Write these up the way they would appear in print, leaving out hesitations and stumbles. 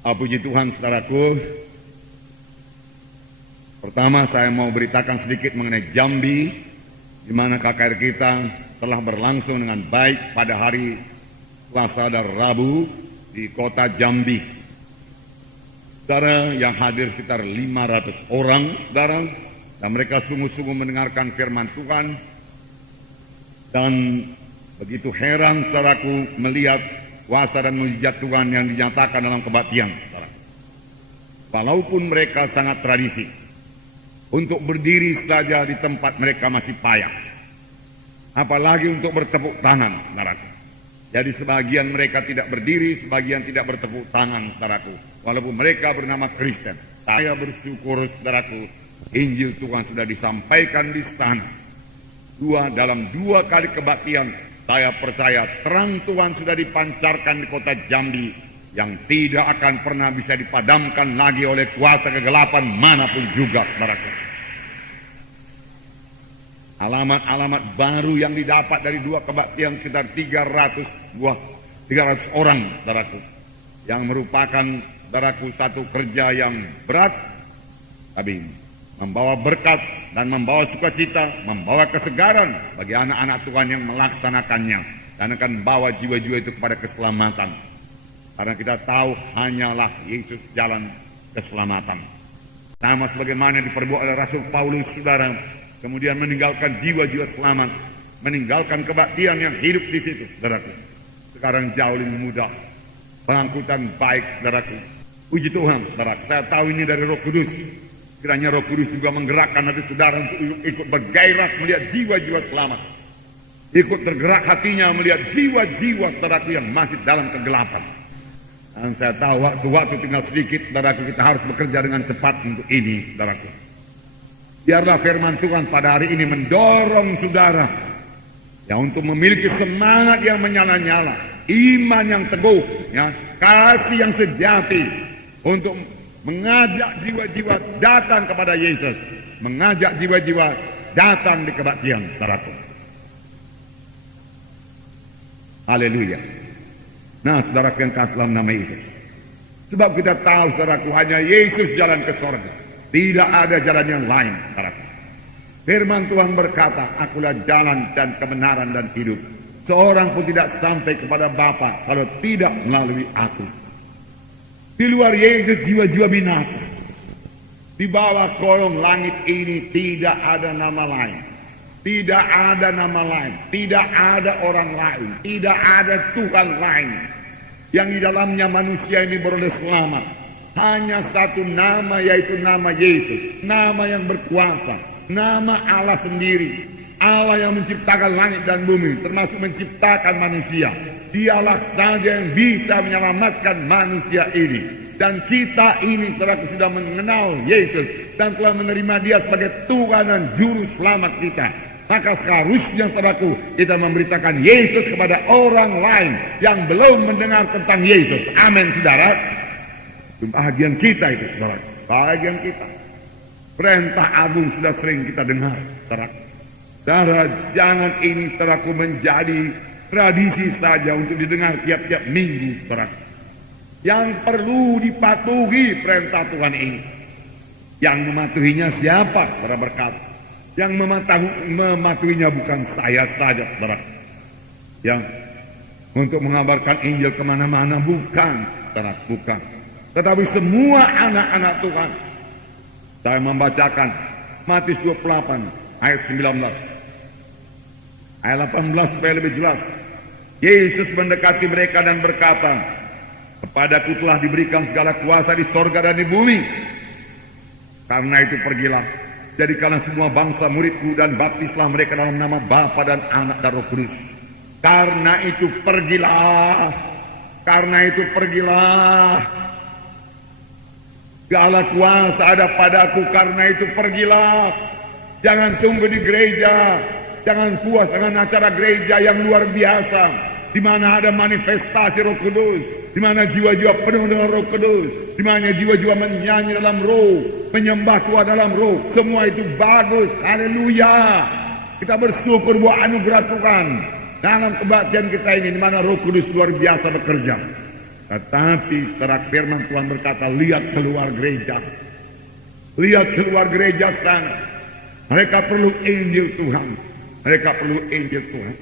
Puji Tuhan, saudaraku. Pertama saya mau beritakan sedikit mengenai Jambi, di mana KKR kita telah berlangsung dengan baik pada hari Selasa dan Rabu di kota Jambi. Saudara, yang hadir sekitar 500 orang, saudara, dan mereka sungguh-sungguh mendengarkan firman Tuhan. Dan begitu heran, saudaraku, melihat kuasa dan mujizat Tuhan yang dinyatakan dalam kebaktian. Walaupun mereka sangat tradisi, untuk berdiri saja di tempat mereka masih payah, apalagi untuk bertepuk tangan, saudaraku. Jadi sebagian mereka tidak berdiri, sebagian tidak bertepuk tangan, saudaraku. Walaupun mereka bernama Kristen, saya bersyukur, saudaraku, Injil Tuhan sudah disampaikan di sana. Dalam dua kali kebaktian, saya percaya terang Tuhan sudah dipancarkan di kota Jambi yang tidak akan pernah bisa dipadamkan lagi oleh kuasa kegelapan manapun juga, saudaraku. Alamat-alamat baru yang didapat dari dua kebaktian sekitar 300 orang, saudaraku, yang merupakan, saudaraku, satu kerja yang berat, tapi membawa berkat dan membawa sukacita, membawa kesegaran bagi anak-anak Tuhan yang melaksanakannya, dan akan membawa jiwa-jiwa itu kepada keselamatan. Karena kita tahu hanyalah Yesus jalan keselamatan. Sama sebagaimana diperbuat oleh Rasul Paulus, saudara, kemudian meninggalkan jiwa-jiwa selamat, meninggalkan kebaktian yang hidup di situ, saudaraku. Sekarang jauh lebih mudah, pengangkutan baik, saudaraku. Puji Tuhan, saudaraku. Saya tahu ini dari Roh Kudus. Kiranya Roh Kudus juga menggerakkan hati saudara untuk ikut bergairah melihat jiwa-jiwa selamat. Ikut tergerak hatinya melihat jiwa-jiwa saudaraku yang masih dalam kegelapan. Dan saya tahu waktu-waktu tinggal sedikit, saudaraku, kita harus bekerja dengan cepat untuk ini, saudaraku. Biarlah firman Tuhan pada hari ini mendorong saudara ya untuk memiliki semangat yang menyala-nyala, iman yang teguh, ya, kasih yang sejati untuk mengajak jiwa-jiwa datang kepada Yesus, mengajak jiwa-jiwa datang di kebaktian, saudaraku. Haleluya. Nah, saudaraku yang kasih dalam nama Yesus, sebab kita tahu, saudaraku, hanya Yesus jalan ke sorga, tidak ada jalan yang lain, saudaraku. Firman Tuhan berkata, akulah jalan dan kebenaran dan hidup. Seorang pun tidak sampai kepada Bapa kalau tidak melalui aku. Di luar Yesus jiwa-jiwa binasa. Di bawah kolong langit ini tidak ada nama lain. Tidak ada nama lain. Tidak ada orang lain. Tidak ada Tuhan lain. Yang di dalamnya manusia ini beroleh selamat. Hanya satu nama, yaitu nama Yesus. Nama yang berkuasa. Nama Allah sendiri. Allah yang menciptakan langit dan bumi, termasuk menciptakan manusia. Dialah saja yang bisa menyelamatkan manusia ini. Dan kita ini saudaraku sudah mengenal Yesus dan telah menerima Dia sebagai Tuhan dan Juru Selamat kita. Maka seharusnya, saudaraku, kita memberitakan Yesus kepada orang lain yang belum mendengar tentang Yesus. Amin, saudara. Bahagian kita itu, saudara. Bahagian kita. Perintah agung sudah sering kita dengar, saudara. Saudara, jangan ini, saudaraku, menjadi tradisi saja untuk didengar tiap-tiap minggu, saudara. Yang perlu dipatuhi perintah Tuhan ini. Yang mematuhinya siapa? Saudara berkata. Yang mematuhinya bukan saya saja, saudara. Yang untuk mengabarkan Injil kemana-mana, bukan, saudara, bukan. Tetapi semua anak-anak Tuhan. Saya membacakan Matius 28 ayat 19. Ayat 18 supaya lebih jelas. Yesus mendekati mereka dan berkata, kepadaku telah diberikan segala kuasa di sorga dan di bumi. Karena itu pergilah, jadikanlah semua bangsa muridku dan baptislah mereka dalam nama Bapa dan Anak dan Roh Kudus. Karena itu pergilah. Karena itu pergilah. Segala kuasa ada padaku, karena itu pergilah. Jangan tunggu di gereja. Jangan puas dengan acara gereja yang luar biasa, di mana ada manifestasi Roh Kudus, di mana jiwa-jiwa penuh dengan Roh Kudus, di mana jiwa-jiwa menyanyi dalam Roh, menyembah Tuhan dalam Roh. Semua itu bagus. Haleluya. Kita bersyukur buat anugerah Tuhan dalam kebaktian kita ini, di mana Roh Kudus luar biasa bekerja. Tetapi saudara, firman Tuhan berkata, lihat keluar gereja. Lihat keluar gereja sana. Mereka perlu Injil Tuhan. Mereka perlu Injil Tuhan.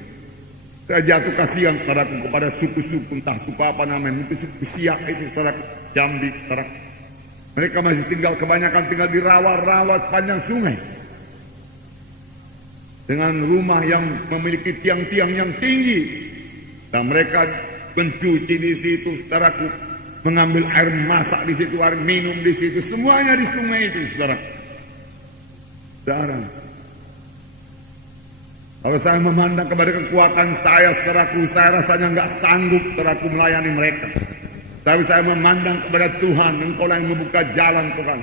Saya jatuh kasihan saudaraku kepada suku-suku, entah suku apa namanya, itu suku Siak itu saudaraku, Jambi saudaraku. Mereka masih kebanyakan tinggal di rawa-rawa sepanjang sungai. Dengan rumah yang memiliki tiang-tiang yang tinggi. Dan mereka mencuci di situ, saudaraku, mengambil air masak di situ, air minum di situ, semuanya di sungai itu, saudaraku. Saudara, kalau saya memandang kepada kekuatan saya, saudaraku, saya rasanya nggak sanggup, saudaraku, melayani mereka. Tapi saya memandang kepada Tuhan, Engkau yang membuka jalan, Tuhan.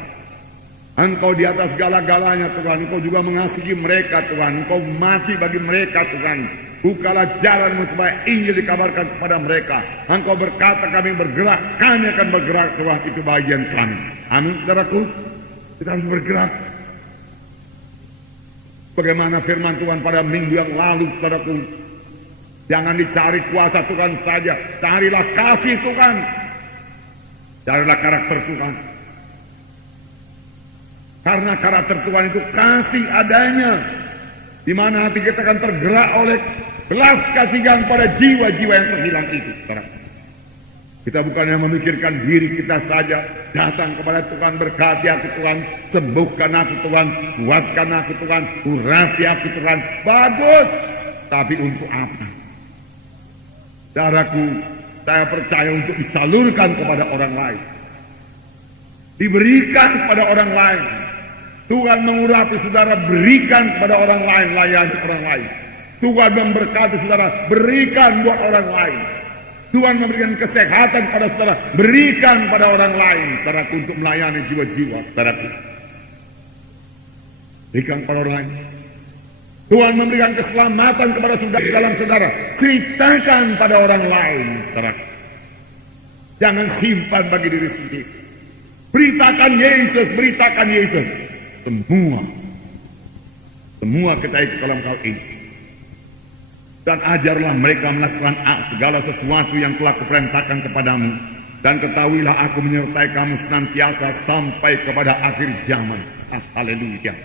Engkau di atas segala-galanya, Tuhan. Engkau juga mengasihi mereka, Tuhan. Engkau mati bagi mereka, Tuhan. Bukalah jalanmu supaya Injil dikabarkan kepada mereka. Engkau berkata kami bergerak, kami akan bergerak, Tuhan. Itu bagian kami. Amin, saudaraku. Kita harus bergerak. Bagaimana firman Tuhan pada minggu yang lalu, saudaraku. Jangan dicari kuasa Tuhan saja. Carilah kasih Tuhan. Carilah karakter Tuhan. Karena karakter Tuhan itu kasih adanya. Di mana hati kita akan tergerak oleh belas kasihan pada jiwa-jiwa yang terhilang itu. Kita bukannya memikirkan diri kita saja. Datang kepada Tuhan, berkati aku Tuhan. Sembuhkan aku Tuhan. Kuatkan aku Tuhan. Urapi aku Tuhan. Bagus. Tapi untuk apa? Saudaraku, saya percaya untuk disalurkan kepada orang lain. Diberikan kepada orang lain. Tuhan mengurapi saudara, berikan kepada orang lain, layani orang lain. Tuhan memberkati saudara, berikan buat orang lain. Tuhan memberikan kesehatan pada saudara, berikan pada orang lain, saudaraku, untuk melayani jiwa-jiwa, saudaraku. Berikan pada orang lain. Tuhan memberikan keselamatan kepada saudara dalam saudara, ceritakan pada orang lain, saudaraku. Jangan simpan bagi diri sendiri. Beritakan Yesus, beritakan Yesus. Semua kita ikut dalam hal ini. Dan ajarlah mereka melakukan segala sesuatu yang telah kuperintahkan kepadamu. Dan ketahuilah aku menyertai kamu senantiasa sampai kepada akhir zaman. Haleluya.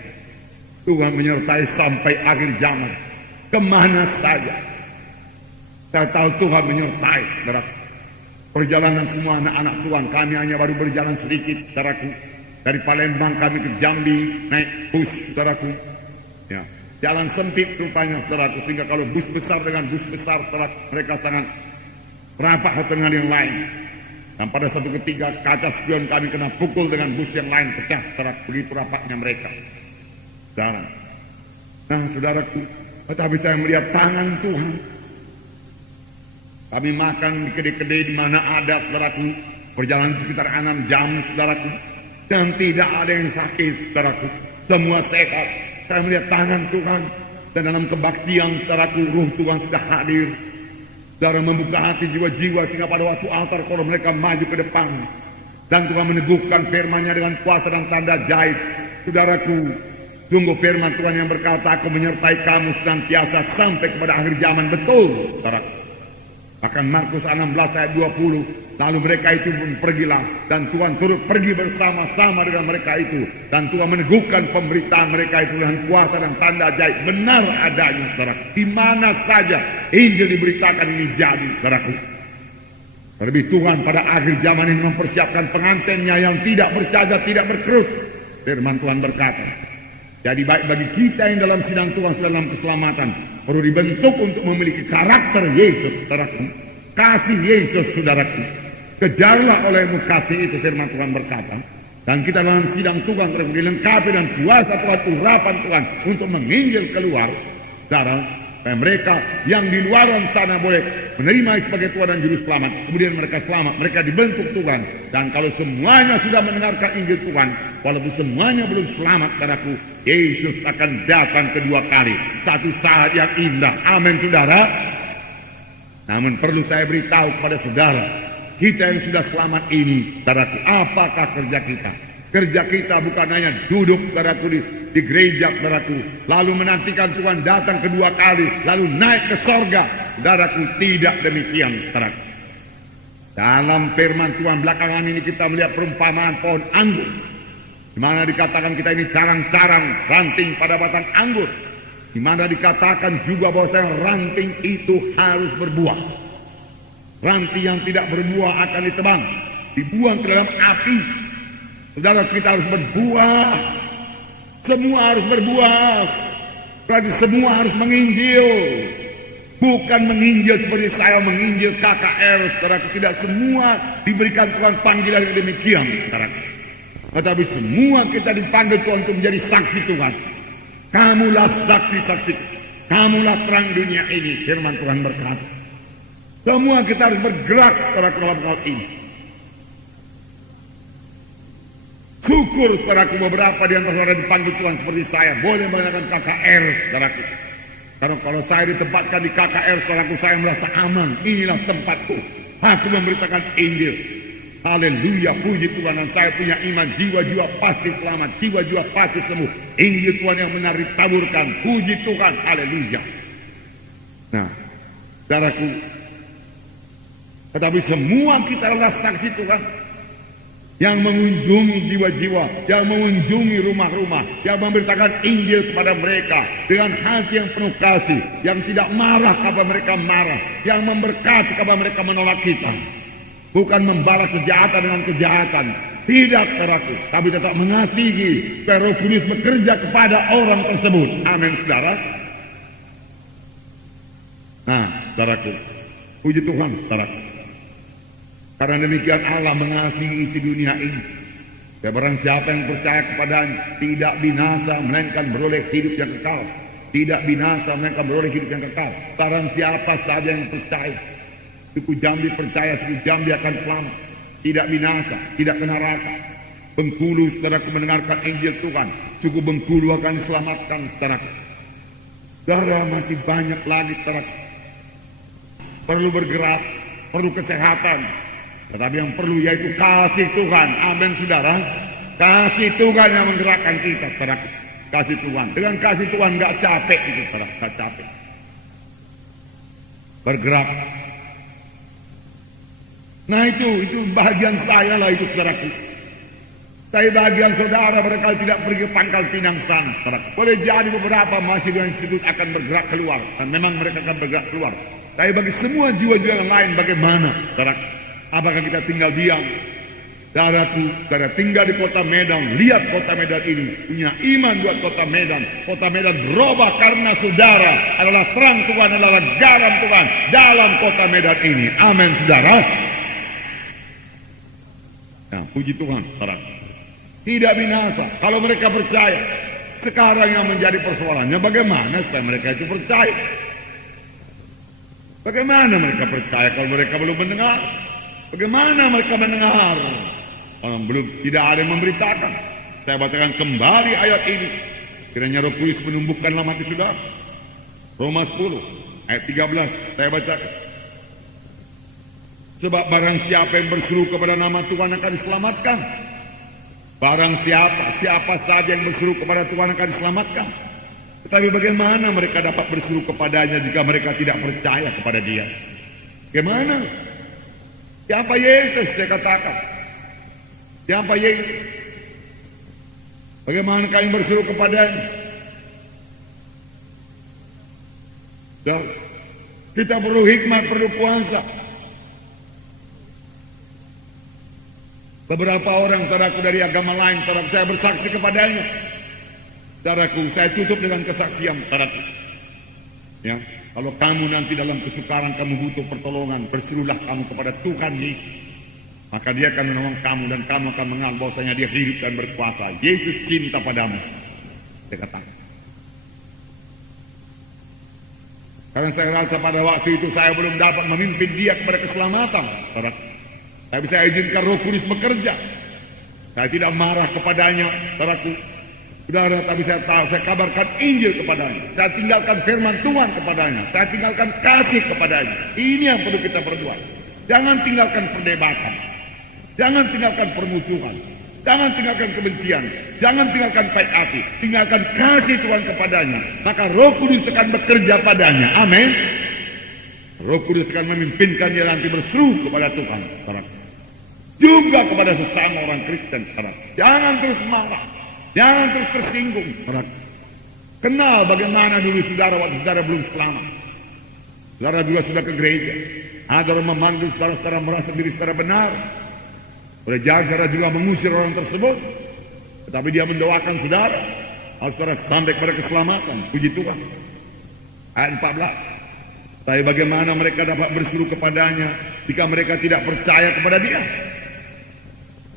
Tuhan menyertai sampai akhir zaman. Kemana saja. Saya tahu Tuhan menyertai, saudara. Perjalanan semua anak-anak Tuhan, kami hanya baru berjalan sedikit, saudaraku. Dari Palembang kami ke Jambi, naik bus, saudaraku. Ya, jalan sempit rupanya, saudaraku. Sehingga kalau bus besar dengan bus besar, saudaraku, mereka sangat rapat satu dengan yang lain. Dan pada satu ketika, kaca spion kami kena pukul dengan bus yang lain, pecah, saudaraku. Begitu rapatnya mereka. Saudara. Nah, saudaraku, tetapi saya melihat tangan Tuhan. Kami makan di kedai-kedai di mana ada, saudaraku, perjalanan sekitar 6 jam, saudaraku, dan tidak ada yang sakit, saudaraku, semua sehat. Saya melihat tangan Tuhan, dan dalam kebaktian, saudaraku, ruh Tuhan sudah hadir. Saudara membuka hati jiwa-jiwa sehingga pada waktu altar kalau mereka maju ke depan, dan Tuhan meneguhkan firman-Nya dengan kuasa dan tanda ajaib. Saudaraku, sungguh firman Tuhan yang berkata, aku menyertai kamu senantiasa sampai kepada akhir zaman. Betul, saudaraku. Bahkan Markus 16 ayat 20, lalu mereka itu pun pergilah, dan Tuhan turut pergi bersama-sama dengan mereka itu, dan Tuhan meneguhkan pemberitaan mereka itu dengan kuasa dan tanda ajaib. Benar adanya, saudaraku. Di mana saja Injil diberitakan ini jadi, saudaraku. Terlebih Tuhan pada akhir zaman ini mempersiapkan pengantinnya yang tidak bercacat, tidak berkerut. Firman Tuhan berkata, jadi baik bagi kita yang dalam sidang Tuhan dalam keselamatan perlu dibentuk untuk memiliki karakter Yesus, saudaraku. Kasih Yesus, saudaraku. Kejarlah olehmu kasih itu, firman Tuhan berkata. Dan kita dalam sidang Tuhan perlu dilengkapi dan kuasa Tuhan, urapan Tuhan untuk menginjil keluar, saudara. Dan mereka yang di luar sana boleh menerima sebagai Tuhan dan Juru Selamat. Kemudian mereka selamat, mereka dibentuk Tuhan. Dan kalau semuanya sudah mendengarkan Injil Tuhan, walaupun semuanya belum selamat, saudaraku, Yesus akan datang kedua kali. Satu saat yang indah. Amin, saudara. Namun perlu saya beritahu kepada saudara, kita yang sudah selamat ini, saudaraku, apakah kerja kita? Kerja kita bukan hanya duduk, saudaraku, di gereja, saudaraku, lalu menantikan Tuhan datang kedua kali, lalu naik ke sorga. Saudaraku, tidak demikian, saudaraku. Dalam firman Tuhan belakangan ini kita melihat perumpamaan pohon anggur, di mana dikatakan kita ini carang-carang ranting pada batang anggur, di mana dikatakan juga bahwa ranting itu harus berbuah. Ranting yang tidak berbuah akan ditebang, dibuang ke dalam api. Saudara, kita harus berbuah. Semua harus berbuah. Berarti semua harus menginjil. Bukan menginjil seperti saya menginjil KKR. Saudara, tidak semua diberikan Tuhan panggilan yang demikian. Saudara. Tetapi semua kita dipanggil Tuhan untuk menjadi saksi Tuhan. Kamulah saksi-saksi. Kamulah terang dunia ini. Firman Tuhan berkata. Semua kita harus bergerak dalam hal ini. Syukur saudaraku, beberapa di antara saudara dipanggil Tuhan seperti saya boleh menggunakan KKR saudaraku. Karena kalau saya ditempatkan di KKR saudaraku, saya merasa aman. Inilah tempatku. Aku memberitakan Injil. Haleluya, puji Tuhan. Dan saya punya iman, jiwa-jiwa pasti selamat, jiwa-jiwa pasti sembuh. Injil Tuhan yang benar ditaburkan. Puji Tuhan, haleluya. Nah, saudaraku, tetapi semua kita adalah saksi Tuhan yang mengunjungi jiwa-jiwa, yang mengunjungi rumah-rumah, yang memberitakan Injil kepada mereka dengan hati yang penuh kasih, yang tidak marah kepada mereka marah, yang memberkati kepada mereka menolak kita. Bukan membalas kejahatan dengan kejahatan, tidak saudaraku, tapi tetap mengasihi supaya Roh Kudus bekerja kepada orang tersebut. Amin, saudara. Nah, saudaraku, puji Tuhan, saudaraku. Karena demikian Allah mengasihi isi dunia ini. Ya, barang siapa yang percaya kepadanya tidak binasa melainkan beroleh hidup yang kekal. Tidak binasa melainkan beroleh hidup yang kekal. Barang siapa saja yang percaya, suku Jambi percaya, suku Jambi akan selamat. Tidak binasa, tidak ke neraka. Bengkulu saudaraku mendengarkan Injil Tuhan, suku Bengkulu akan diselamatkan saudaraku. Saudara, masih banyak lagi saudaraku. Perlu bergerak, perlu kesehatan. Tetapi yang perlu yaitu kasih Tuhan. Amin, saudara. Kasih Tuhan yang menggerakkan kita, saudara. Kasih Tuhan. Dengan kasih Tuhan nggak capek itu, saudara. Nggak capek. Bergerak. Nah itu bagian saya lah itu, saudaraku. Saya bagian saudara barangkali tidak pergi ke Pangkal Pinang sana, saudara. Boleh jadi beberapa masih dengan institut akan bergerak keluar. Dan memang mereka akan bergerak keluar. Tapi bagi semua jiwa-jiwa yang lain bagaimana, saudara? Apakah kita tinggal diam? Saudaraku, saudara tinggal di kota Medan, lihat kota Medan ini, punya iman buat kota Medan. Kota Medan berubah karena saudara adalah terang Tuhan, adalah garam Tuhan dalam kota Medan ini. Amin, saudara. Nah, puji Tuhan, saudara. Tidak binasa kalau mereka percaya. Sekarang yang menjadi persoalannya bagaimana supaya mereka itu percaya? Bagaimana mereka percaya kalau mereka belum mendengar? Bagaimana mereka mendengar? Belum, tidak ada yang memberitakan. Saya bacakan kembali ayat ini. Kiranya Roh Kudus menumbuhkanlah hati saudara. Roma 10 ayat 13 saya bacakan. Sebab barang siapa yang berseru kepada nama Tuhan akan diselamatkan. Barang siapa saja yang berseru kepada Tuhan akan diselamatkan. Tetapi bagaimana mereka dapat berseru kepadanya jika mereka tidak percaya kepada Dia? Bagaimana? Siapa Yesus saya katakan? Siapa Yesus? Bagaimana kami berseru kepadanya? Dan kita perlu hikmat, perlu puasa. Beberapa orang saudaraku dari agama lain, saudaraku saya bersaksi kepadanya. Saudaraku, saya tutup dengan kesaksian saudaraku. Ya. Kalau kamu nanti dalam kesukaran kamu butuh pertolongan, berserulah kamu kepada Tuhan Yesus. Maka Dia akan menolong kamu dan kamu akan mengenal bahwasanya Dia hidup dan berkuasa. Yesus cinta padamu. Saya katakan. Karena saya rasa pada waktu itu saya belum dapat memimpin dia kepada keselamatan. Tapi saya izinkan Roh Kudus bekerja. Saya tidak marah kepadanya, saudaraku. Saudara, tapi saya tahu, saya kabarkan Injil kepadanya. Saya tinggalkan firman Tuhan kepadanya. Saya tinggalkan kasih kepadanya. Ini yang perlu kita perbuat. Jangan tinggalkan perdebatan. Jangan tinggalkan permusuhan. Jangan tinggalkan kebencian. Jangan tinggalkan pahit hati. Tinggalkan kasih Tuhan kepadanya. Maka Roh Kudus akan bekerja padanya. Amin. Roh Kudus akan memimpinkan dia nanti berseru kepada Tuhan, saudara. Juga kepada sesama orang Kristen, saudara. Jangan terus marah, jangan terus tersinggung, saudara. Kenal bagaimana dulu saudara waktu saudara belum selamat. Saudara juga sudah ke gereja. Ada orang memanggil saudara merasa diri saudara benar. Oleh jalan saudara juga mengusir orang tersebut. Tetapi dia mendoakan saudara. Harus saudara sampai kepada keselamatan. Puji Tuhan. Ayat 14. Tapi bagaimana mereka dapat berseru kepadanya jika mereka tidak percaya kepada dia?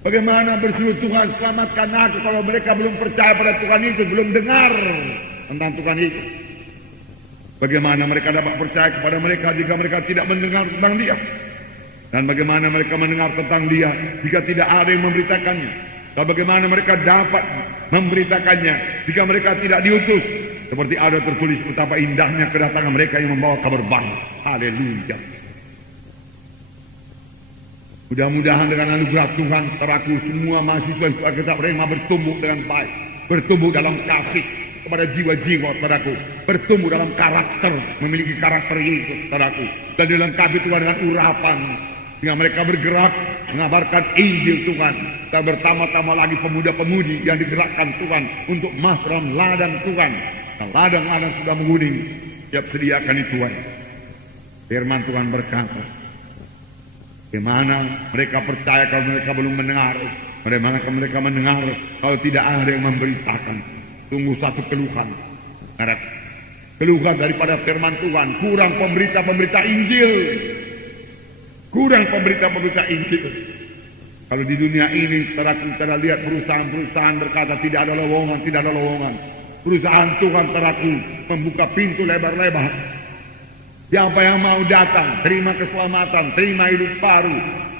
Bagaimana berseru Tuhan selamatkan aku kalau mereka belum percaya pada Tuhan Yesus, belum dengar tentang Tuhan Yesus? Bagaimana mereka dapat percaya kepada mereka jika mereka tidak mendengar tentang dia? Dan bagaimana mereka mendengar tentang dia jika tidak ada yang memberitakannya? Dan bagaimana mereka dapat memberitakannya jika mereka tidak diutus? Seperti ada tertulis betapa indahnya kedatangan mereka yang membawa kabar baik. Haleluya. Mudah-mudahan dengan anugerah Tuhan, saudaraku, semua mahasiswa Alkitab Rema bertumbuh dengan baik, bertumbuh dalam kasih kepada jiwa-jiwa, saudaraku, bertumbuh dalam karakter, memiliki karakter Yesus, saudaraku, dan dilengkapi Tuhan dengan urapan, sehingga mereka bergerak mengabarkan Injil Tuhan, dan bertambah-tambah lagi pemuda-pemudi yang digerakkan Tuhan untuk masuk dalam ladang Tuhan. Dan ladang-ladang sudah menguning, siap sediakan itu. Firman Tuhan berkata, bagaimana mereka percaya kalau mereka belum mendengar? Bagaimana mereka mendengar kalau tidak ada yang memberitakan? Tunggu satu keluhan. Keluhan daripada firman Tuhan. Kurang pemberita-pemberita Injil. Kurang pemberita-pemberita Injil. Kalau di dunia ini kita lihat perusahaan-perusahaan berkata tidak ada lowongan, tidak ada lowongan. Perusahaan Tuhan teraku membuka pintu lebar-lebar. Siapa yang mau datang, terima keselamatan, terima hidup baru,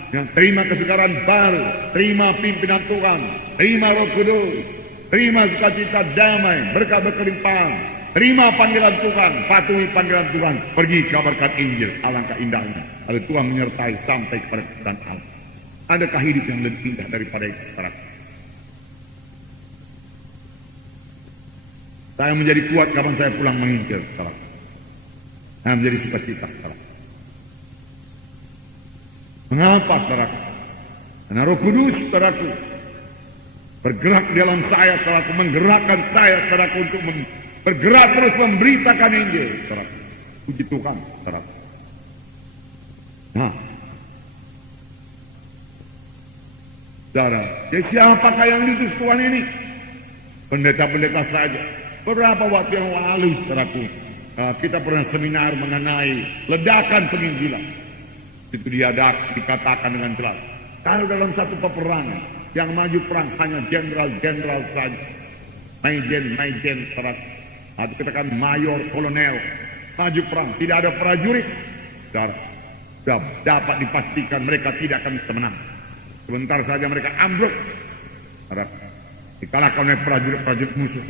yang terima kesegaran baru, terima pimpinan Tuhan, terima Roh Kudus, terima sukacita damai, berkat berkelimpahan, terima panggilan Tuhan, patuhi panggilan Tuhan, pergi kabarkan Injil. Alangkah indahnya kalau Tuhan menyertai sampai kepada kebenaran Allah. Adakah hidup yang lebih indah daripada itu, saudara? Saya menjadi kuat kapan saya pulang menginjil, saudara. Saya menjadi sukacita, saudara. Mengapa, saudara? Karena Roh Kudus, saudaraku, bergerak di dalam saya, saudaraku, menggerakkan saya, saudaraku, untuk bergerak terus memberitakan Injil, saudaraku. Puji Tuhan, saudaraku. Nah, saudara, jadi siapakah yang diutus Tuhan ini? Pendeta-pendeta saja. Beberapa waktu yang lalu, saudaraku, kita pernah seminar mengenai ledakan penginjilan. Itu dikatakan dengan jelas. Kalau dalam satu peperangan, yang maju perang hanya jenderal-jenderal saja. Majen, saudara. Atau kita kan mayor, kolonel. Maju perang, tidak ada prajurit. Saudara, sudah dapat dipastikan mereka tidak akan bisa menang. Sebentar saja mereka ambruk. Saudara, dikalahkan oleh prajurit-prajurit musuh.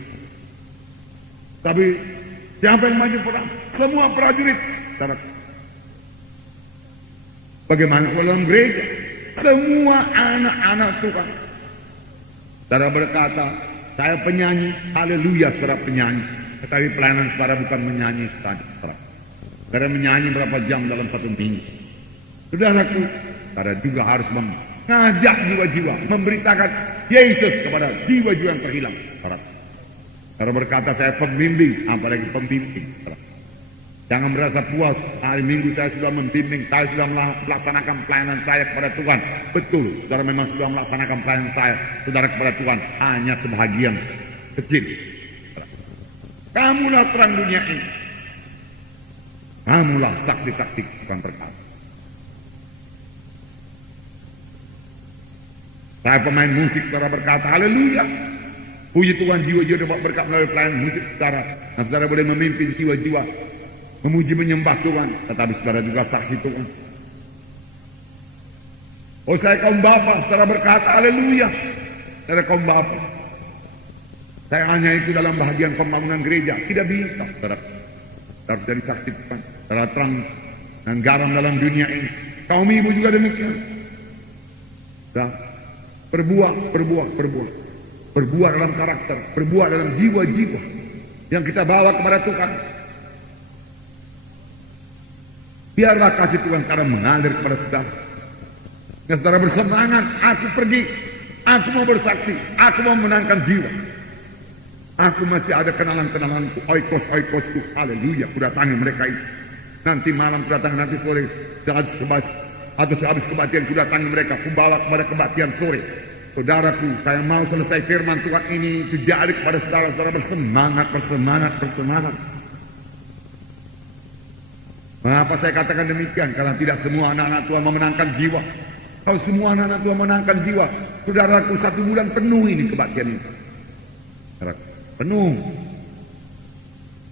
Tapi siapa yang maju perang? Semua prajurit. Saudara, bagaimana dalam gereja? Semua anak-anak Tuhan. Saudara berkata, saya penyanyi, haleluya, saudara penyanyi. Tetapi pelayanan saudara bukan menyanyi saja, saudara. Saudara menyanyi berapa jam dalam satu minggu. Saudaraku, saudara juga harus mengajak jiwa-jiwa, memberitakan Yesus kepada jiwa-jiwa yang terhilang, saudara. Saudara berkata, saya pembimbing, apalagi pembimbing, saudara. Jangan merasa puas, hari Minggu saya sudah membimbing, saya sudah melaksanakan pelayanan saya kepada Tuhan. Betul, saudara memang sudah melaksanakan pelayanan saya, saudara, kepada Tuhan, hanya sebahagian kecil. Kamulah terang dunia ini. Kamulah saksi-saksi bukan berkata. Saya pemain musik, saudara berkata, haleluya. Puji Tuhan, jiwa-jiwa dapat berkat melalui pelayanan musik saudara. Nah, saudara boleh memimpin jiwa-jiwa memuji menyembah Tuhan, tetapi saudara juga saksi Tuhan. Oh, saya kaum bapa, saudara berkata, haleluya. Saudara kaum bapa, saya hanya itu dalam bahagian pembangunan gereja. Tidak bisa, saudara. Harus jadi saksi Tuhan. Saudara terang dan garam dalam dunia ini. Kaum ibu juga demikian. Dan berbuah. Berbuah dalam karakter, berbuah dalam jiwa-jiwa yang kita bawa kepada Tuhan. Biarlah kasih Tuhan sekarang mengalir kepada saudara. Ya, saudara bersemangat, aku pergi, aku mau bersaksi, aku mau menangkan jiwa. Aku masih ada kenalan-kenalanku, oikos-oikosku, haleluya, ku datangi mereka itu. Nanti malam ku datangi, nanti sore, sehabis kebaktian ku datangi mereka, ku bawa kepada kebaktian sore. Saudaraku, saya mau selesai firman Tuhan ini terjadi kepada saudara-saudara bersemangat, bersemangat, bersemangat. Mengapa saya katakan demikian? Karena tidak semua anak-anak Tuhan memenangkan jiwa. Kalau semua anak-anak Tuhan memenangkan jiwa, saudaraku 1 bulan penuh ini kebaktian ini. Penuh.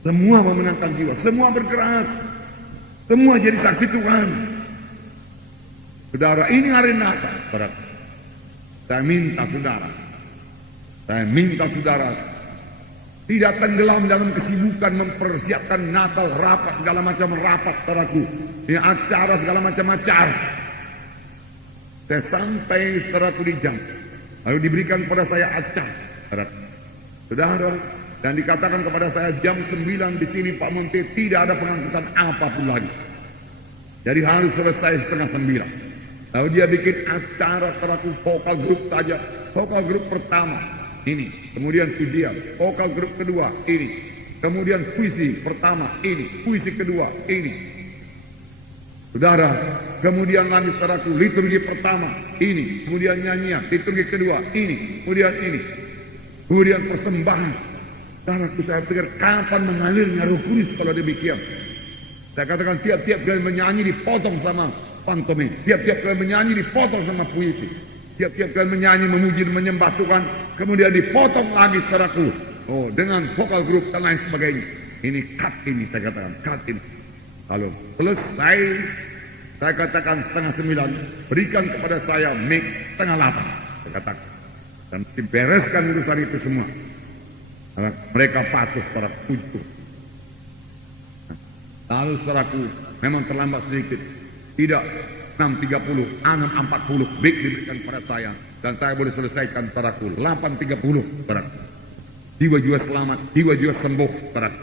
Semua memenangkan jiwa, semua bergerak. Semua jadi saksi Tuhan. Saudara, ini hari Natal, saudara. Saya minta saudara tidak tenggelam dalam kesibukan mempersiapkan Natal, rapat, segala macam rapat, saudaraku. Ini acara, segala macam acara. Saya sampai saudaraku di jam, lalu diberikan kepada saya acara, saudara, dan dikatakan kepada saya jam 9 di sini Pak Monte tidak ada pengangkutan apapun lagi. Jadi harus selesai setengah 9. Lalu dia bikin acara saudaraku, vokal grup saja, vokal grup pertama ini, kemudian pujian, vokal grup kedua ini, kemudian puisi pertama ini, puisi kedua ini. Saudara, kemudian nanti saudaraku liturgi pertama ini, kemudian nyanyian, liturgi kedua ini, kemudian ini, kemudian persembahan. Saudaraku, saya pikir kapan mengalirnya Roh Kudus kalau demikian? Saya katakan tiap-tiap kali menyanyi dipotong sama pantomim, tiap-tiap kali menyanyi dipotong sama puisi, tiap-tiap kali menyanyi memuji dan menyembah Tuhan, kemudian dipotong lagi saudaraku, dengan vokal grup dan lain sebagainya. Ini cut ini, saya katakan cut ini. Lalu selesai, saya katakan setengah 9, berikan kepada saya mic setengah 8, saya katakan, dan dibereskan urusan itu semua. Mereka patuh pada puji. Lalu saudaraku, memang terlambat sedikit, tidak 6.30, 6.40 mic diberikan kepada saya, dan saya boleh selesaikan saudaraku 8.30, saudaraku. Jiwa-jiwa selamat, jiwa-jiwa sembuh, saudaraku.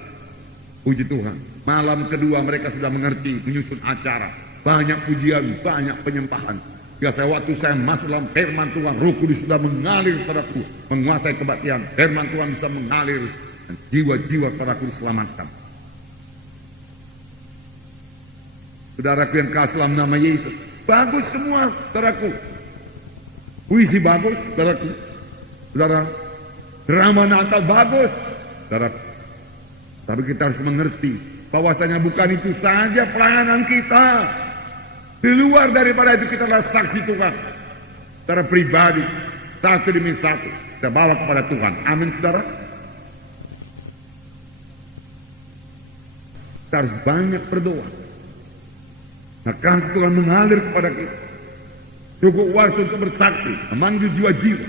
Puji Tuhan. Malam kedua mereka sudah mengerti, menyusun acara. Banyak pujian, banyak penyembahan. Jika waktu saya masuk dalam firman Tuhan, Roh Kudus sudah mengalir padaku, menguasai kebaktian. Firman Tuhan bisa mengalir, dan jiwa-jiwa padaku diselamatkan. Saudaraku yang kasih dalam nama Yesus, bagus semua, saudaraku. Puisi bagus, saudaraku. Saudara, drama Natal bagus, saudaraku. Tapi kita harus mengerti bahwasanya bukan itu saja pelayanan kita. Di luar daripada itu kita adalah saksi Tuhan secara pribadi, satu demi satu kita bawa kepada Tuhan. Amin, saudara. Kita harus banyak berdoa. Nah, kasih Tuhan mengalir kepada kita. Cukup waktu untuk bersaksi, memanggil jiwa-jiwa.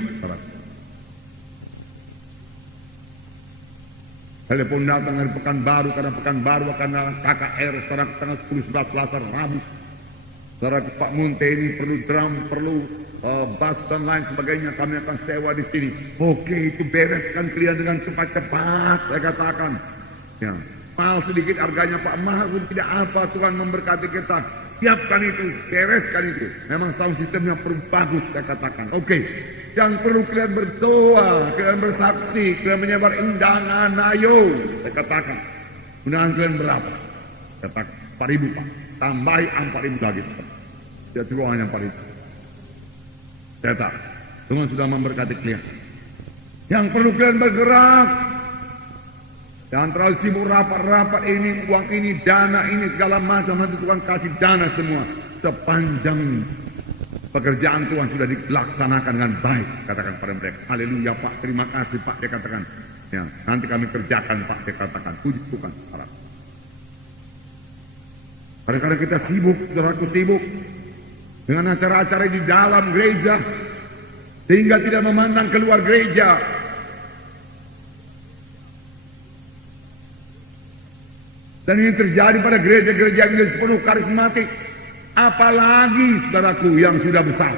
Telepon datang dari Pekanbaru, karena Pekanbaru akan KKR sekarang tanggal 10-11 Selasa Rabu. Saudara Pak Munte ini perlu drum, perlu bass dan lain sebagainya, kami akan sewa di sini. Oke, itu bereskan kalian dengan cepat-cepat, saya katakan. Ya, mahal sedikit harganya Pak, mahal pun tidak apa, Tuhan memberkati kita. Siapkan itu, bereskan itu. Memang sound systemnya perlu bagus, saya katakan. Oke. Yang perlu kalian berdoa, kalian bersaksi, kalian menyebar undangan, ayo. Saya katakan, undangan kalian berapa? Saya katakan, 4.000 Pak. Tambahi 4.000 lagi. Ya cuma hanya 4.000. Saya tak. Tuhan sudah memberkati kalian. Yang perlu kalian bergerak. Jangan terlalu sibuk rapat-rapat ini, uang ini, dana ini, segala macam. Nanti Tuhan kasih dana semua. Sepanjang pekerjaan Tuhan sudah dilaksanakan dengan baik, katakan pada mereka. Haleluya Pak, terima kasih Pak, dia katakan. Ya, nanti kami kerjakan Pak, dia katakan. Puji Tuhan. Kadang-kadang kita sibuk, saudaraku sibuk dengan acara-acara di dalam gereja, sehingga tidak memandang keluar gereja. Dan ini terjadi pada gereja-gereja yang sepenuh karismatik. Apalagi saudaraku yang sudah besar.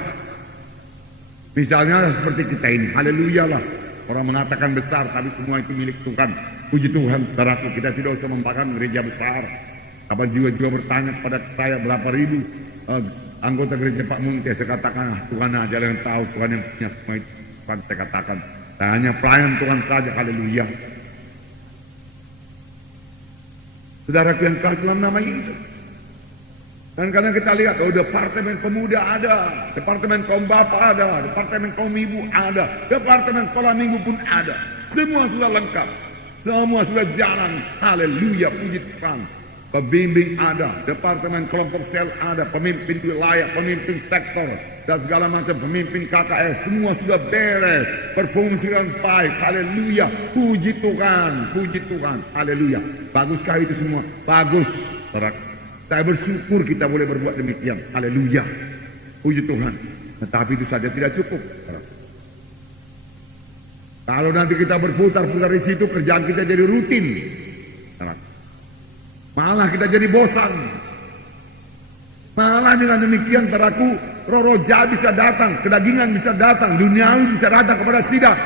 Misalnya seperti kita ini, haleluya lah. Orang mengatakan besar, tapi semua itu milik Tuhan. Puji Tuhan, saudaraku, kita tidak usah mempakan gereja besar. Apa jiwa-jiwa bertanya kepada saya berapa ribu anggota gereja Pak Munti, saya katakan Tuhan aja yang tahu, Tuhan yang punya semua itu. Saya katakan saya hanya pelayan Tuhan saja. Haleluya. Saudaraku yang kasih dalam nama Yesus. Dan karena kita lihat, departemen pemuda ada, departemen kaum bapak ada, departemen kaum ibu ada, departemen sekolah minggu pun ada. Semua sudah lengkap, semua sudah jalan. Haleluya, puji Tuhan. Pembimbing ada, departemen kelompok sel ada, pemimpin wilayah, pemimpin sektor, dan segala macam pemimpin KKS, semua sudah beres, berfungsi dengan baik. Haleluya, puji Tuhan, haleluya. Baguskah itu semua? Bagus. Saya bersyukur kita boleh berbuat demikian. Haleluya, puji Tuhan. Tetapi itu saja tidak cukup. Kalau nanti kita berputar-putar di situ, kerjaan kita jadi rutin. Malah kita jadi bosan. Malah dengan demikian saudaraku, roh jahat bisa datang, kedagingan bisa datang, duniawi bisa datang kepada sidang.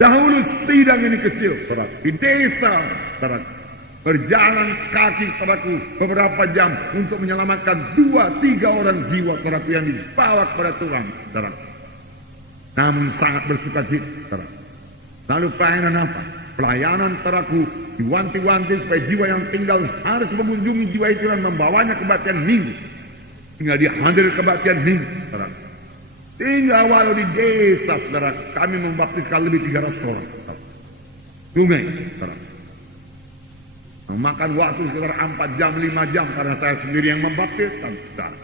Dahulu sidang ini kecil, saudara, di desa, saudara, berjalan kaki saudaraku beberapa jam untuk menyelamatkan 2-3 orang jiwa saudaraku yang dibawa kepada Tuhan, saudara. Namun sangat bersuka cita, saudara. Lalu pelayanan apa? Pelayanan saudaraku diwanti-wanti supaya jiwa yang tinggal harus mengunjungi jiwa itu dan membawanya kebaktian minggu. Hingga dia hadir kebaktian minggu, saudara. Hingga walau di desa, saudara, kami membaptiskan lebih 300 orang. Sungai, saudara. Memakan waktu sekitar 4 jam, 5 jam karena saya sendiri yang membaptiskan, saudara.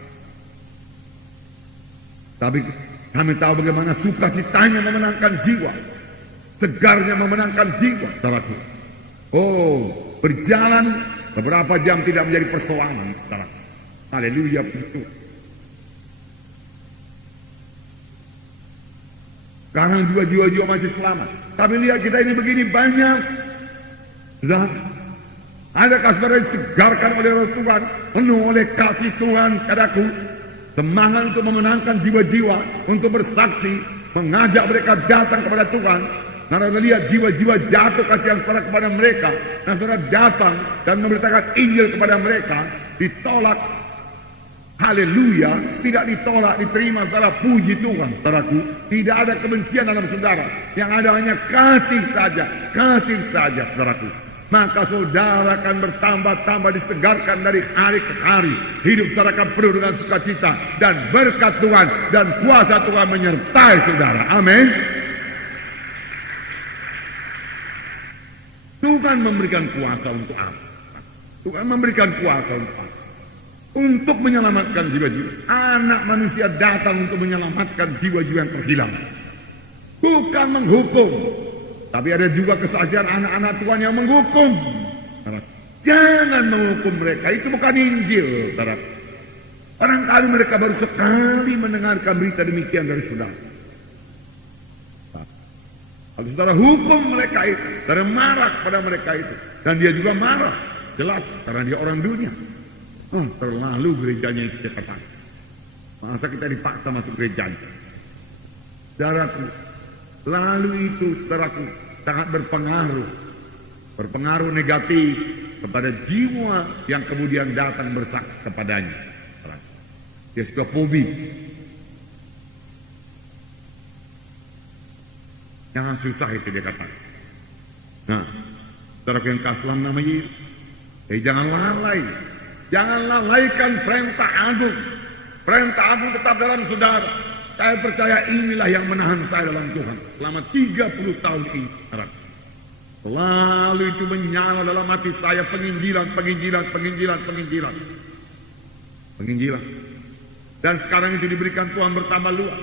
Tapi kami tahu bagaimana sukacitanya memenangkan jiwa, segarnya memenangkan jiwa, saudaraku. Oh, berjalan beberapa jam tidak menjadi persoalan, saudara. Haleluya, betul. Sekarang juga jiwa-jiwa masih selamat. Tapi lihat kita ini begini banyak. Sudah, adakah saudara disegarkan oleh Roh Tuhan, penuh oleh kasih Tuhan padaku, semangat untuk memenangkan jiwa-jiwa, untuk bersaksi, mengajak mereka datang kepada Tuhan. Karena melihat jiwa-jiwa jatuh kasihan saudara kepada mereka, dan saudara datang dan memberitakan Injil kepada mereka, ditolak. Haleluya, tidak ditolak, diterima, saudara. Puji Tuhan, saudaraku. Tidak ada kebencian dalam saudara, yang ada hanya kasih saja, saudaraku. Maka saudara akan bertambah-tambah disegarkan dari hari ke hari. Hidup saudara akan penuh dengan sukacita dan berkat Tuhan dan kuasa Tuhan menyertai saudara. Amin. Tuhan memberikan kuasa untuk apa? Tuhan memberikan kuasa untuk apa? Untuk menyelamatkan jiwa-jiwa. Anak manusia datang untuk menyelamatkan jiwa-jiwa yang terhilang. Bukan menghukum. Tapi ada juga kesaksian anak-anak Tuhan yang menghukum. Jangan menghukum mereka. Itu bukan Injil. Barangkali mereka baru sekali mendengarkan berita demikian dari saudara. Kalau saudara hukum mereka itu, saudara marah pada mereka itu. Dan dia juga marah. Jelas, karena dia orang dunia. Terlalu gerejanya itu cepat. Masa kita dipaksa masuk gerejanya. Saudaraku, lalu itu saudaraku sangat berpengaruh. Berpengaruh negatif kepada jiwa yang kemudian datang bersaksi kepadanya. Dia sudah fobi. Jangan susah itu dia kata. Nah, saudaraku yang kasih dalam nama Yesus, jangan lalai. Jangan lalaikan perintah agung. Perintah agung tetap dalam saudara. Saya percaya inilah yang menahan saya dalam Tuhan selama 30 tahun ini. Lalu itu menyala dalam hati saya penginjilan. Dan sekarang itu diberikan Tuhan bertambah luas.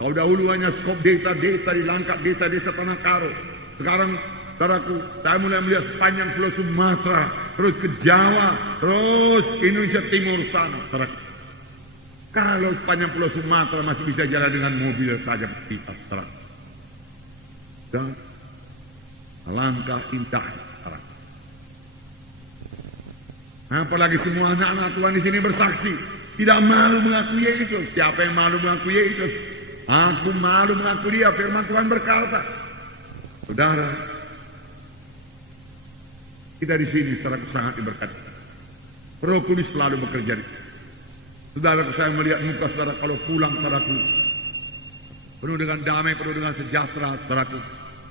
Kalau dahulu hanya skop desa-desa di Langkat, desa-desa Tanah Karo. Sekarang saudaraku, saya mulai melihat sepanjang Pulau Sumatera, terus ke Jawa, terus ke Indonesia Timur sana. Saudaraku, kalau sepanjang Pulau Sumatera masih bisa jalan dengan mobil saja bisa, saudaraku. Dan langkah indah, saudaraku. Apalagi semua anak-anak Tuhan di sini bersaksi, tidak malu mengakui Yesus. Siapa yang malu mengakui Yesus? Aku malu mengakui Dia. Firman Tuhan berkata, saudara, Kita di sini saudaraku sangat diberkati. Roh Kudus selalu bekerja. Saudaraku, saya melihat muka saudara kalau pulang, saudaraku, penuh dengan damai, penuh dengan sejahtera, saudaraku.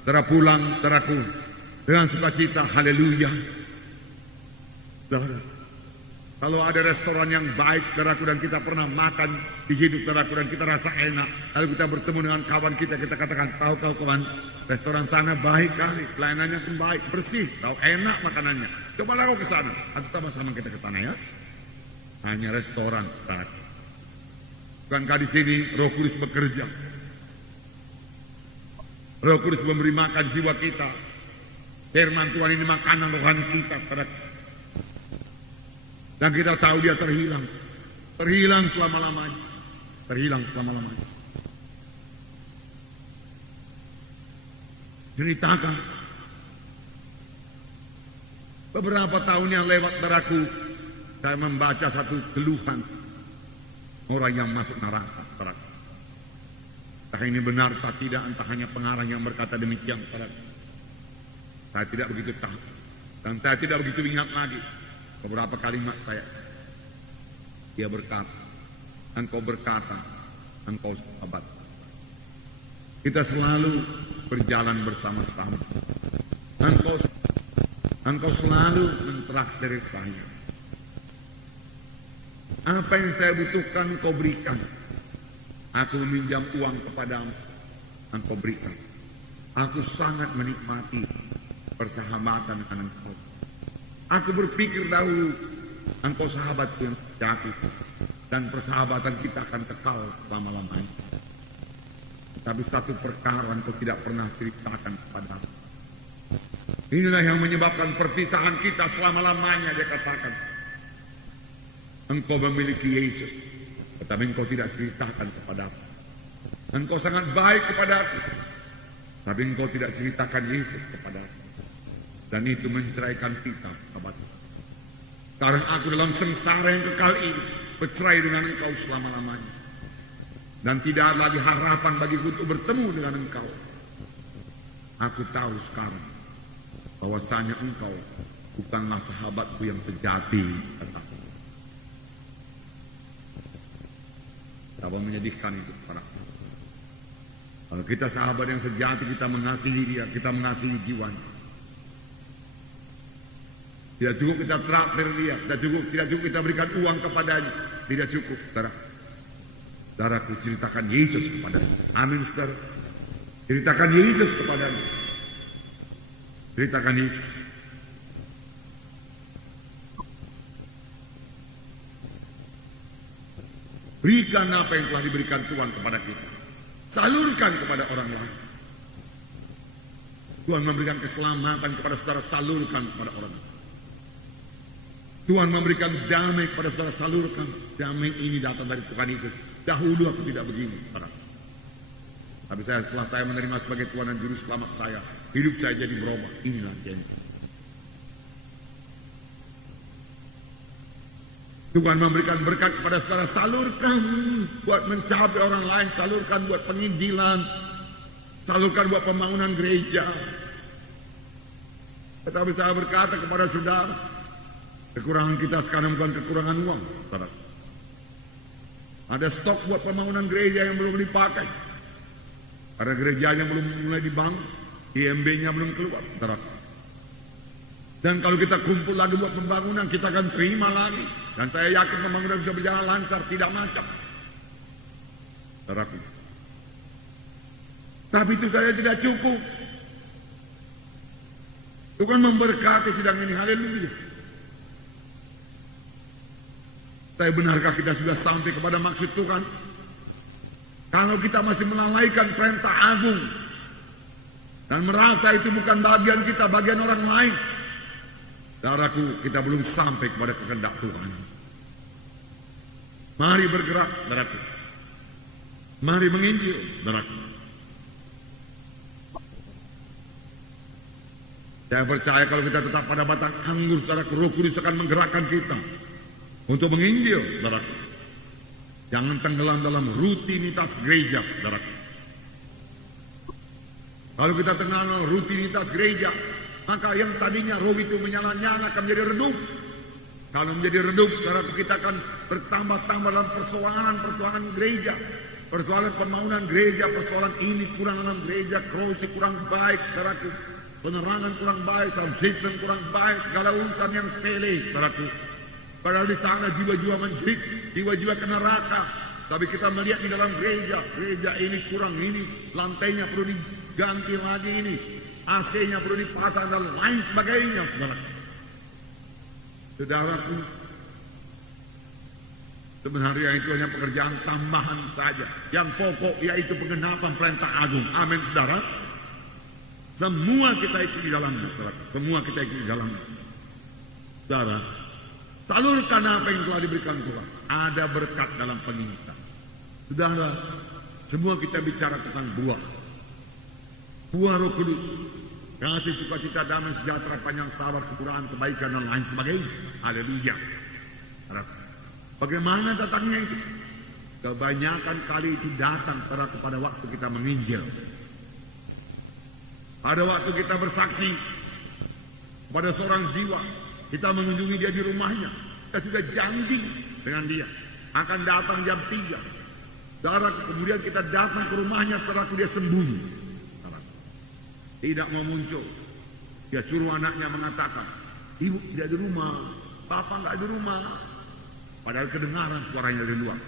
Saudara pulang, saudaraku, dengan sukacita, haleluya. Saudara, kalau ada restoran yang baik, saudaraku, dan kita pernah makan di situ, saudaraku, dan kita rasa enak, lalu kita bertemu dengan kawan kita katakan, tahu kawan, restoran sana baik kali, pelayanannya pun baik, bersih, tahu enak makanannya. Cobalah kau ke sana, atau sama-sama kita ke sana ya. Hanya restoran, saudaraku. Bukankah di sini Roh Kudus bekerja? Roh Kudus memberi makan jiwa kita. Firman Tuhan ini makanan rohani kita, saudaraku. Dan kita tahu dia terhilang. Terhilang selama-lamanya. Terhilang selama-lamanya. Ceritakan. Beberapa tahun yang lewat, saudaraku, saya membaca satu keluhan orang yang masuk neraka, saudaraku. Entah ini benar atau tidak, entah hanya pengarang yang berkata demikian, saudaraku. Saya tidak begitu tahu. Dan saya tidak begitu ingat lagi. Beberapa kalimat saya. Dia berkata, engkau berkata, engkau sahabat. Kita selalu berjalan bersama-sama. Engkau selalu mentraktir saya. Apa yang saya butuhkan engkau berikan. Aku meminjam uang kepadamu, engkau berikan. Aku sangat menikmati persahabatan dengan engkau. Aku berpikir dahulu, engkau sahabatku yang sejati, dan persahabatan kita akan kekal selama-lamanya. Tapi satu perkara engkau tidak pernah ceritakan kepadaku. Inilah yang menyebabkan perpisahan kita selama-lamanya, dia katakan. Engkau memiliki Yesus, tetapi engkau tidak ceritakan kepadaku. Engkau sangat baik kepadaku, tapi engkau tidak ceritakan Yesus kepadaku. Dan itu menceraikan kita, sahabat. Sekarang aku dalam sengsara yang kekal ini bercerai dengan engkau selama-lamanya. Dan tidak ada lagi harapan bagiku untuk bertemu dengan engkau. Aku tahu sekarang bahwasanya engkau bukanlah sahabatku yang sejati, kataku. Betapa menyedihkan itu, saudaraku. Kalau kita sahabat yang sejati, kita mengasihi dia, kita mengasihi jiwanya. Tidak cukup kita traktir dia, tidak cukup kita berikan uang kepadanya, tidak cukup, saudara. Saudaraku, ceritakan Yesus kepadanya. Amin, saudara. Ceritakan Yesus kepadanya. Ceritakan Yesus. Berikan apa yang telah diberikan Tuhan kepada kita. Salurkan kepada orang lain. Tuhan memberikan keselamatan kepada saudara, salurkan kepada orang lain. Tuhan memberikan damai kepada saudara, salurkan. Damai ini datang dari Tuhan Yesus. Dahulu aku tidak begini, saudara. Tapi setelah saya menerima sebagai Tuhan dan Juru Selamat saya, hidup saya jadi berubah. Inilah janji. Tuhan memberikan berkat kepada saudara, salurkan buat mencapai orang lain, salurkan buat penginjilan, salurkan buat pembangunan gereja. Tetapi saya berkata kepada saudara, kekurangan kita sekarang bukan kekurangan uang, saudara. Ada stok buat pembangunan gereja yang belum dipakai. Karena gerejanya belum mulai dibangun, IMB-nya belum keluar, saudara. Dan kalau kita kumpul lagi buat pembangunan, kita akan terima lagi. Dan saya yakin pembangunan bisa berjalan lancar, tidak macam. Saudaraku. Tapi itu saja tidak cukup. Tuhan memberkati sidang ini, haleluya. Saya benarkah kita sudah sampai kepada maksud Tuhan? Kalau kita masih melalaikan perintah agung dan merasa itu bukan bagian kita, bagian orang lain, saudaraku, kita belum sampai kepada kehendak Tuhan. Mari bergerak, saudaraku. Mari menginjil, saudaraku. Saya percaya kalau kita tetap pada batang anggur, saudaraku, Roh Kudus akan menggerakkan kita untuk menginjil, saudaraku. Jangan tenggelam dalam rutinitas gereja, saudaraku. Kalau kita tenggelam dalam rutinitas gereja, maka yang tadinya roh itu menyala-nyala akan menjadi redup. Kalau menjadi redup, saudara, kita akan bertambah-tambah dalam persoalan gereja. Persoalan pembangunan gereja, persoalan ini kurang dalam gereja, krosi kurang baik, saudaraku. Penerangan kurang baik, sound system kurang baik, segala urusan yang sepele, saudaraku. Padahal di sana jiwa-jiwa menjerit, jiwa-jiwa ke neraka. Tapi kita melihat di dalam gereja ini kurang ini, lantainya perlu diganti lagi ini, AC-nya perlu dipasang dan lain sebagainya, saudaraku. Saudaraku, sebenarnya itu hanya pekerjaan tambahan saja. Yang pokok yaitu penggenapan perintah agung. Amin, saudara. Semua kita ikut di dalamnya, saudara. Semua kita ikut di dalamnya. Saudara, salurkan apa yang telah diberikan Tuhan. Ada berkat dalam penginjilan. Saudara, semua kita bicara tentang buah. Buah Roh Kudus. Kasih, sukacita, damai, sejahtera, panjang sabar, kekurangan, kebaikan, dan lain sebagainya. Haleluya. Bagaimana datangnya itu? Kebanyakan kali itu datang pada waktu kita menginjil. Pada waktu kita bersaksi pada seorang jiwa, kita mengunjungi dia di rumahnya. Kita sudah janji dengan dia akan datang jam 3. Saudara, kemudian kita datang ke rumahnya, setelah dia sembunyi. Tidak mau muncul. Dia suruh anaknya mengatakan, ibu tidak di rumah, papa nggak di rumah. Padahal kedengaran suaranya dari luar.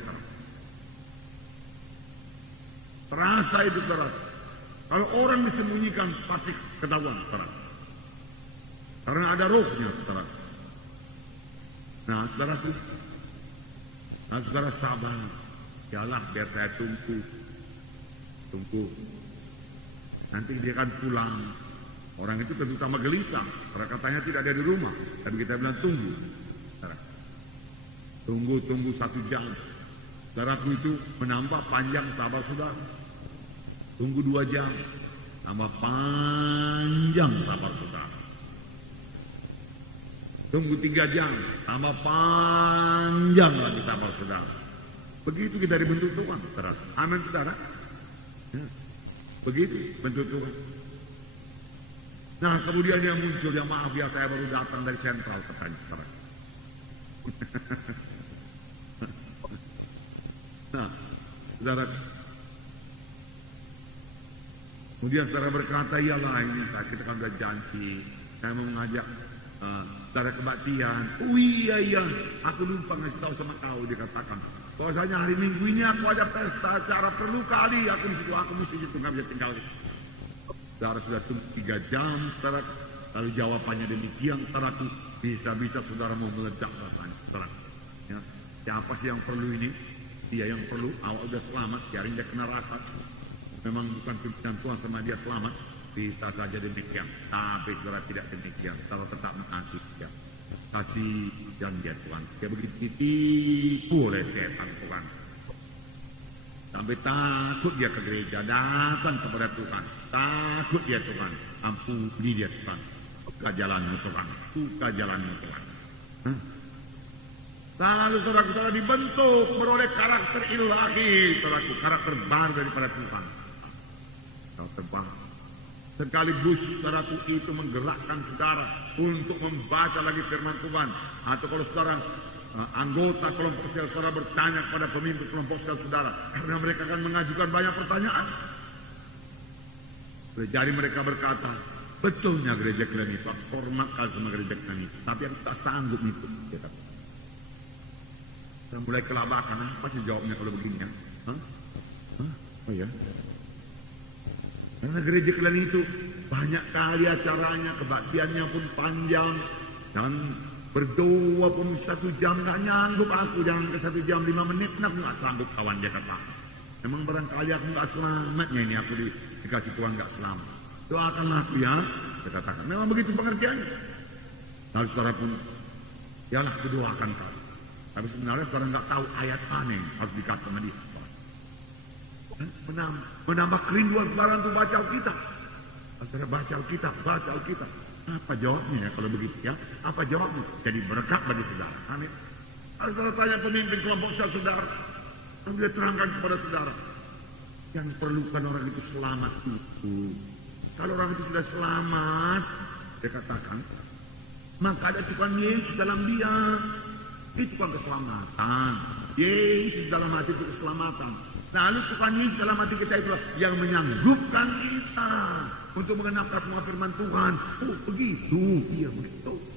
Terasa itu, saudara. Kalau orang disembunyikan pasti ketahuan, saudara. Karena ada rohnya, saudara. Nah, saudara sabar. Yalah, biar saya tunggu. Nanti dia akan pulang. Orang itu tentu tambah gelisah, karena katanya tidak ada di rumah. Tapi kita bilang tunggu. Tunggu 1 jam. Saudaraku, itu menambah panjang sabar saudara. Tunggu 2 jam, tambah panjang sabar saudara. Tunggu 3 jam, tambah panjang lagi sabar saudara. Begitu kita dibentuk Tuhan, saudara. Amin, saudara. Ya. Begitu bentuk Tuhan. Nah, kemudian dia muncul, ya maaf ya, saya baru datang dari sentral, katanya. Nah, saudara, kemudian saudara berkata, iyalah ini kita kan udah janji, saya mau mengajak saudara kebaktian. Oh iya, aku lupa ngasih tahu sama kau, dia katakan. Bahwasanya hari Minggu ini aku ada pesta acara, perlu kali aku di situ, aku mesti situ, nggak bisa tinggal. Saudara sudah tunggu 3 jam, saudara. Lalu jawabannya demikian, saudara. Bisa-bisa saudara mau meledak rasanya, saudara. Ya, siapa sih yang perlu ini? Dia yang perlu. Awak udah selamat, biarin dia kena neraka. Memang bukan pimpinan Tuhan sama dia selamat. Bisa saja demikian. Tapi saudara tidak demikian. Saudara tetap mengasihi dia. Kasih dan dia Tuhan. Dia begitu ditipu oleh setan Tuhan. Sampai takut dia ke gereja, datang kepada Tuhan. Takut dia Tuhan. Ampuni dia Tuhan. Buka jalanmu Tuhan. Buka jalanmu Tuhan. Lalu saudara-saudara dibentuk beroleh karakter ilahi. Saudaraku, karakter baru daripada Tuhan. Karakter baru. Sekaligus saudaraku itu menggerakkan saudara untuk membaca lagi firman Tuhan. Atau kalau saudara anggota kelompok sel saudara bertanya kepada pemimpin kelompok sel saudara, karena mereka akan mengajukan banyak pertanyaan. Jadi mereka berkata, betulnya gereja kalian itu hormatkan sama gereja kalian itu, tapi yang tak sanggup itu. Saya mulai kelabakan, apa sih jawabnya kalau begini ya? Oh ya. Karena gereja kalian itu banyak kali acaranya, kebaktiannya pun panjang, dan berdoa pun 1 jam nggak nyanggup aku, jangan ke 1 jam 5 menit, aku nggak sanggup kawan, dia kata. Memang barangkali aku nggak selamatnya ini, aku dikasih Tuhan nggak selamat. Doakanlah aku ya, dia katakan. Memang begitu pengertiannya. Lalu saudara pun, yalah aku doakan kau. Tapi sebenarnya saudara nggak tahu ayat aneh harus dikasih sama dia. Menambah kerinduan saudara untuk baca Alkitab. Saudara baca Alkitab. Apa jawabnya ya kalau begitu ya? Apa jawabnya? Jadi berkat bagi saudara. Amin. Harus saudara tanya pemimpin kelompok saudara. Dan dia terangkan kepada saudara. Yang perlukan orang itu selamat itu. Kalau orang itu sudah selamat, Dia katakan, maka ada Tuhan Yesus dalam dia. Itu Tuhan keselamatan. Yesus dalam hati itu keselamatan. Lalu Tuhan Yesus dalam hati kita itulah yang menyanggupkan kita untuk mengenapkan semua firman Tuhan. Oh begitu, iya begitu.